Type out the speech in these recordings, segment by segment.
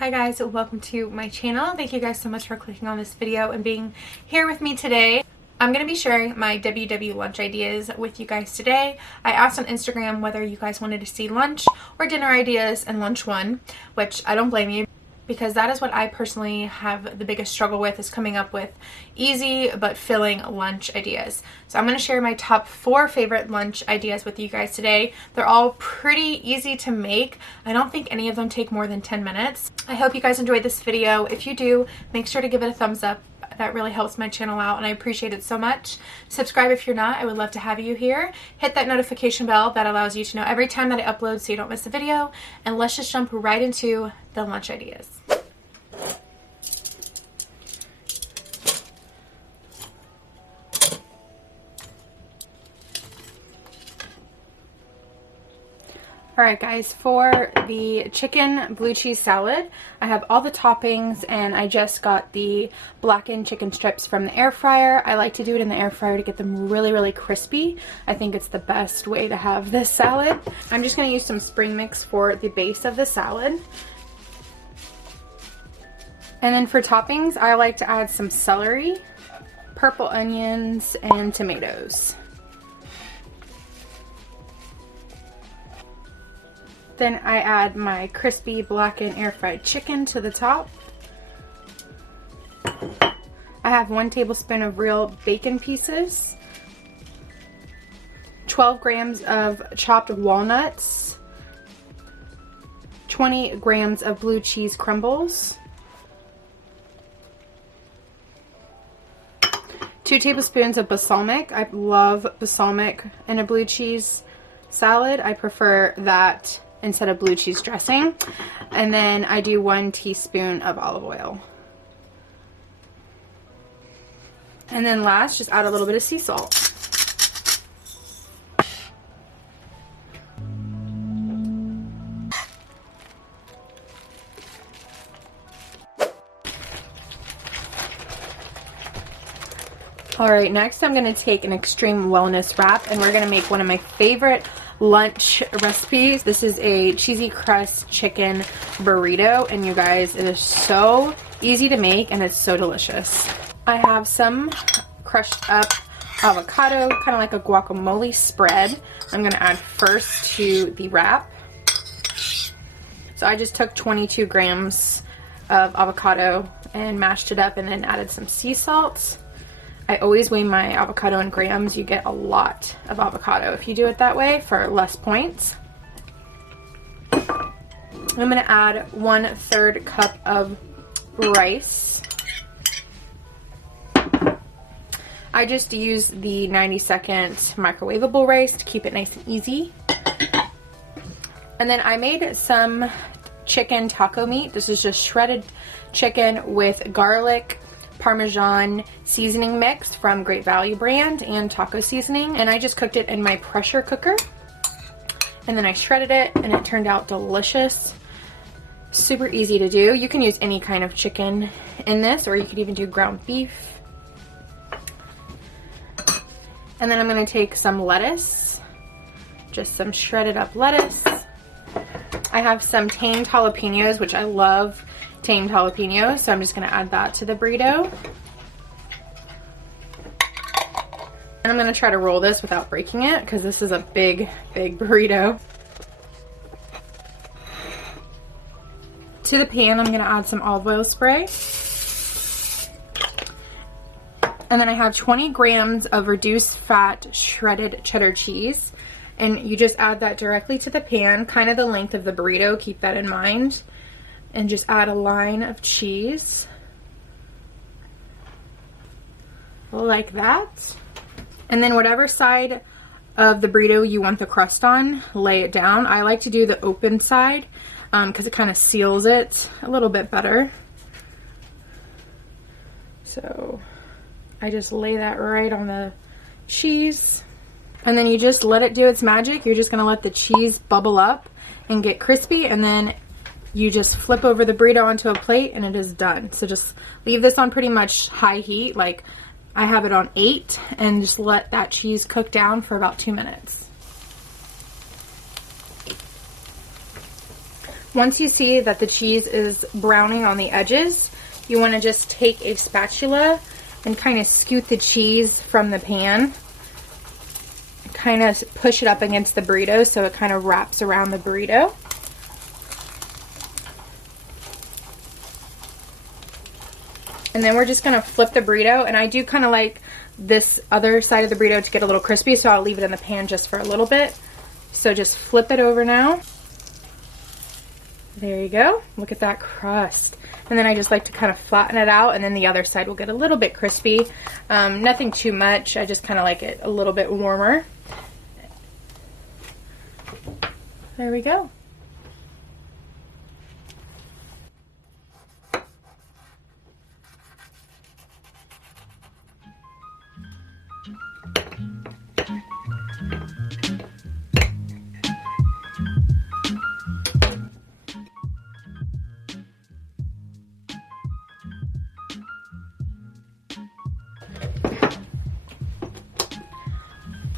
Hi guys, welcome to my channel. Thank you guys so much for clicking on this video and being here with me today. I'm going to be sharing my WW lunch ideas with you guys today. I asked on Instagram whether you guys wanted to see lunch or dinner ideas and lunch one, which I don't blame you, because that is what I personally have the biggest struggle with, is coming up with easy but filling lunch ideas. So I'm going to share my top 4 favorite lunch ideas with you guys today. They're all pretty easy to make. I don't think any of them take more than 10 minutes. I hope you guys enjoyed this video. If you do, make sure to give it a thumbs up. That really helps my channel out and I appreciate it so much. Subscribe if you're not. I would love to have you here. Hit that notification bell. That allows you to know every time that I upload so you don't miss a video. And let's just jump right into the lunch ideas. Alright guys, for the chicken blue cheese salad, I have all the toppings and I just got the blackened chicken strips from the air fryer. I like to do it in the air fryer to get them really crispy. I think it's the best way to have this salad. I'm just going to use some spring mix for the base of the salad. And then for toppings, I like to add some celery, purple onions, and tomatoes. Then I add my crispy blackened air fried chicken to the top. I have 1 tablespoon of real bacon pieces, 12 grams of chopped walnuts, 20 grams of blue cheese crumbles, 2 tablespoons of balsamic. I love balsamic in a blue cheese salad. I prefer that instead of blue cheese dressing. And then I do 1 teaspoon of olive oil. And then last, just add a little bit of sea salt. Alright, next I'm going to take an extreme wellness wrap and we're going to make one of my favorite lunch recipes. This is a cheesy crust chicken burrito, and you guys, it is so easy to make and it's so delicious. I have some crushed up avocado, kind of like a guacamole spread. I'm going to add first to the wrap. So I just took 22 grams of avocado and mashed it up and then added some sea salt. I always weigh my avocado in grams. You get a lot of avocado if you do it that way for less points. I'm going to add 1/3 cup of rice. I just use the 90-second microwavable rice to keep it nice and easy. And then I made some chicken taco meat. This is just shredded chicken with garlic, Parmesan seasoning mix from Great Value brand and taco seasoning, and I just cooked it in my pressure cooker and then I shredded it and it turned out delicious. Super easy to do. You can use any kind of chicken in this, or you could even do ground beef. And then I'm going to take some lettuce, just some shredded up lettuce. I have some tamed jalapenos, which I love tamed jalapenos, so I'm just going to add that to the burrito. And I'm going to try to roll this without breaking it because this is a big burrito. To the pan, I'm going to add some olive oil spray. And then I have 20 grams of reduced fat shredded cheddar cheese. And you just add that directly to the pan, kind of the length of the burrito, keep that in mind. And just add a line of cheese like that. And then whatever side of the burrito you want the crust on, lay it down. I like to do the open side because it kind of seals it a little bit better. So I just lay that right on the cheese. And then you just let it do its magic. You're just going to let the cheese bubble up and get crispy, and then you just flip over the burrito onto a plate and it is done. So just leave this on pretty much high heat, like I have it on 8, and just let that cheese cook down for about 2 minutes. Once you see that the cheese is browning on the edges, you want to just take a spatula and kind of scoot the cheese from the pan. Kind of push it up against the burrito so it kind of wraps around the burrito. And then we're just going to flip the burrito, and I do kind of like this other side of the burrito to get a little crispy, so I'll leave it in the pan just for a little bit. So just flip it over now. There you go. Look at that crust. And then I just like to kind of flatten it out, and then the other side will get a little bit crispy. Nothing too much. I just kind of like it a little bit warmer. There we go.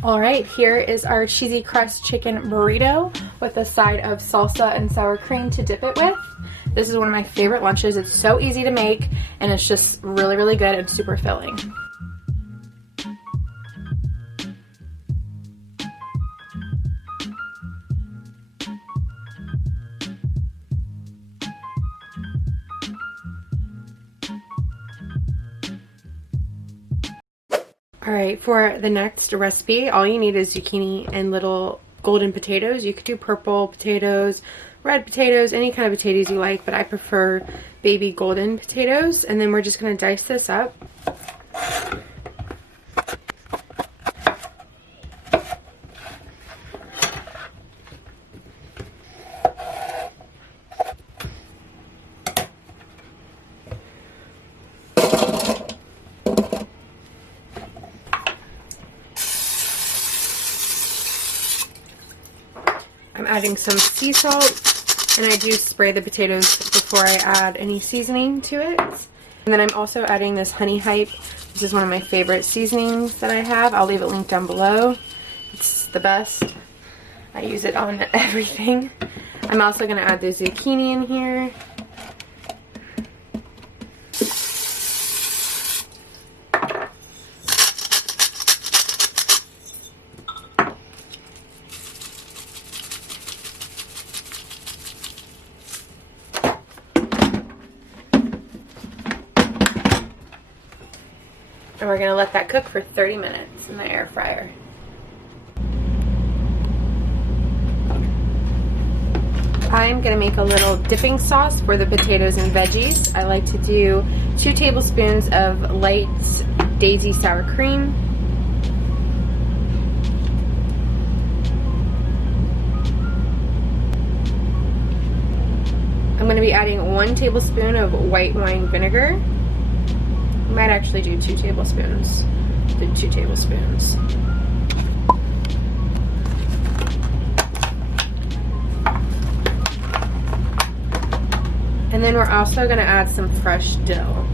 All right, here is our cheesy crust chicken burrito with a side of salsa and sour cream to dip it with. This is one of my favorite lunches. It's so easy to make, and it's just really, really good and super filling. Alright, for the next recipe, all you need is zucchini and little golden potatoes. You could do purple potatoes, red potatoes, any kind of potatoes you like, but I prefer baby golden potatoes. And then we're just going to dice this up. I'm adding some sea salt, and I do spray the potatoes before I add any seasoning to it. And then I'm also adding this honey hype. This is one of my favorite seasonings that I have. I'll leave it linked down below. It's the best. I use it on everything. I'm also going to add the zucchini in here. And we're going to let that cook for 30 minutes in the air fryer. I'm going to make a little dipping sauce for the potatoes and veggies. I like to do 2 tablespoons of light daisy sour cream. I'm going to be adding 1 tablespoon of white wine vinegar. I might actually do 2 tablespoons. Do 2 tablespoons. And then we're also going to add some fresh dill.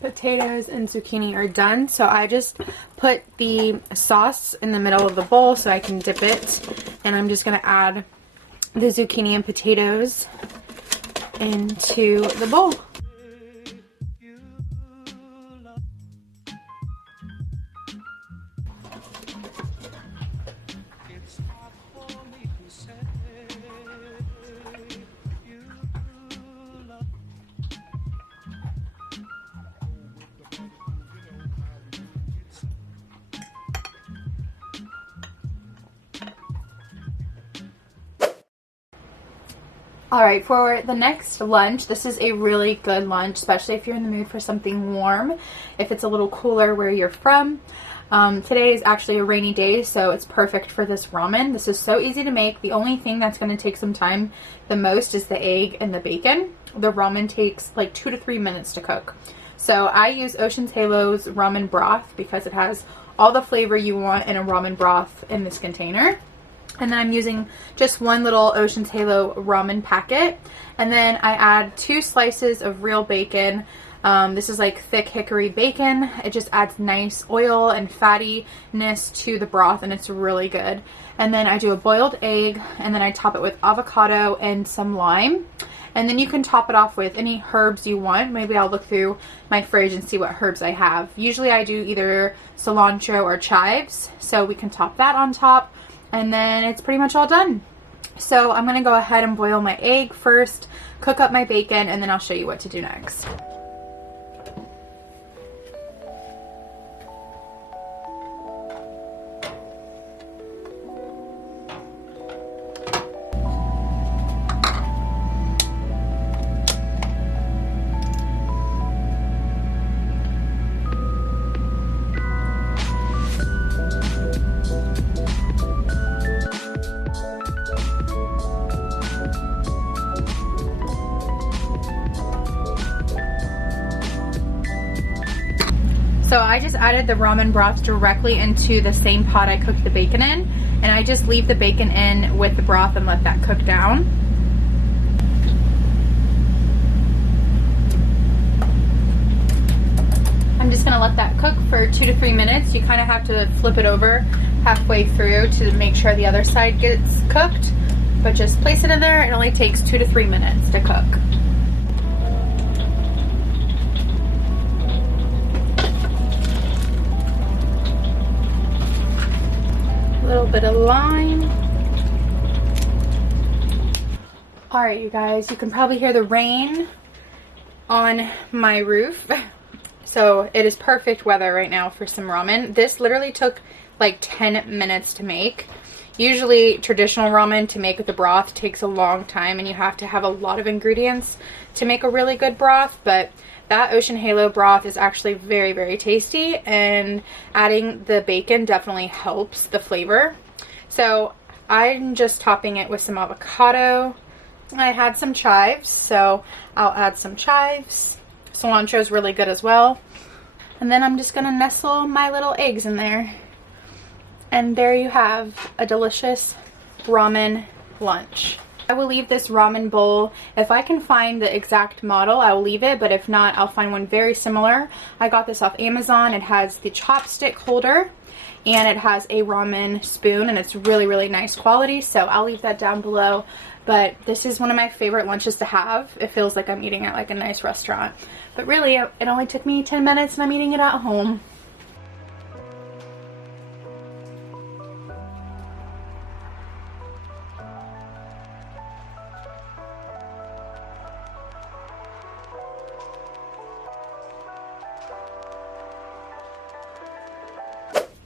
Potatoes and zucchini are done, so I just put the sauce in the middle of the bowl so I can dip it, and I'm just going to add the zucchini and potatoes into the bowl. Alright, for the next lunch, this is a really good lunch, especially if you're in the mood for something warm, if it's a little cooler where you're from. Today is actually a rainy day, so it's perfect for this ramen. This is so easy to make. The only thing that's going to take some time the most is the egg and the bacon. The ramen takes like 2 to 3 minutes to cook. So I use Ocean's Halo's ramen broth because it has all the flavor you want in a ramen broth in this container. And then I'm using just one little Ocean's Halo ramen packet. And then I add 2 slices of real bacon. This is like thick hickory bacon. It just adds nice oil and fattiness to the broth, and it's really good. And then I do a boiled egg, and then I top it with avocado and some lime. And then you can top it off with any herbs you want. Maybe I'll look through my fridge and see what herbs I have. Usually I do either cilantro or chives, so we can top that on top. And then it's pretty much all done. So I'm gonna go ahead and boil my egg first, cook up my bacon, and then I'll show you what to do next. So I just added the ramen broth directly into the same pot I cooked the bacon in, and I just leave the bacon in with the broth and let that cook down. I'm just gonna let that cook for 2 to 3 minutes. You kind of have to flip it over halfway through to make sure the other side gets cooked, but just place it in there. It only takes 2 to 3 minutes to cook. Little bit of lime. All right, you guys, you can probably hear the rain on my roof. So it is perfect weather right now for some ramen. This literally took like 10 minutes to make. Usually traditional ramen to make with the broth takes a long time, and you have to have a lot of ingredients to make a really good broth, but that Ocean Halo broth is actually very, very tasty, and adding the bacon definitely helps the flavor. So I'm just topping it with some avocado. I had some chives, so I'll add some chives. Cilantro is really good as well. And then I'm just gonna nestle my little eggs in there. And there you have a delicious ramen lunch. I will leave this ramen bowl. If I can find the exact model, I will leave it, but if not, I'll find one very similar. I got this off Amazon. It has the chopstick holder, and it has a ramen spoon, and it's really, really nice quality, so I'll leave that down below. But this is one of my favorite lunches to have. It feels like I'm eating at like a nice restaurant. But really, it only took me 10 minutes, and I'm eating it at home.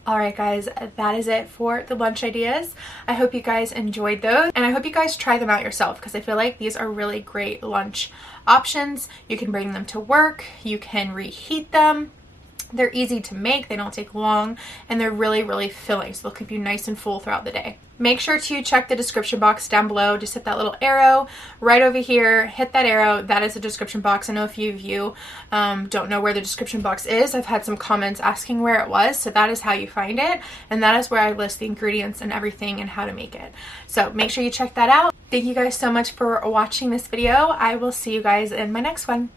Alright guys, that is it for the lunch ideas. I hope you guys enjoyed those, and I hope you guys try them out yourself, because I feel like these are really great lunch options. You can bring them to work, you can reheat them. They're easy to make, they don't take long, and they're really, really filling, so they'll keep you nice and full throughout the day. Make sure to check the description box down below. Just hit that little arrow right over here. Hit that arrow. That is the description box. I know a few of you don't know where the description box is. I've had some comments asking where it was, so that is how you find it, and that is where I list the ingredients and everything and how to make it. So make sure you check that out. Thank you guys so much for watching this video. I will see you guys in my next one.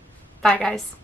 Bye guys.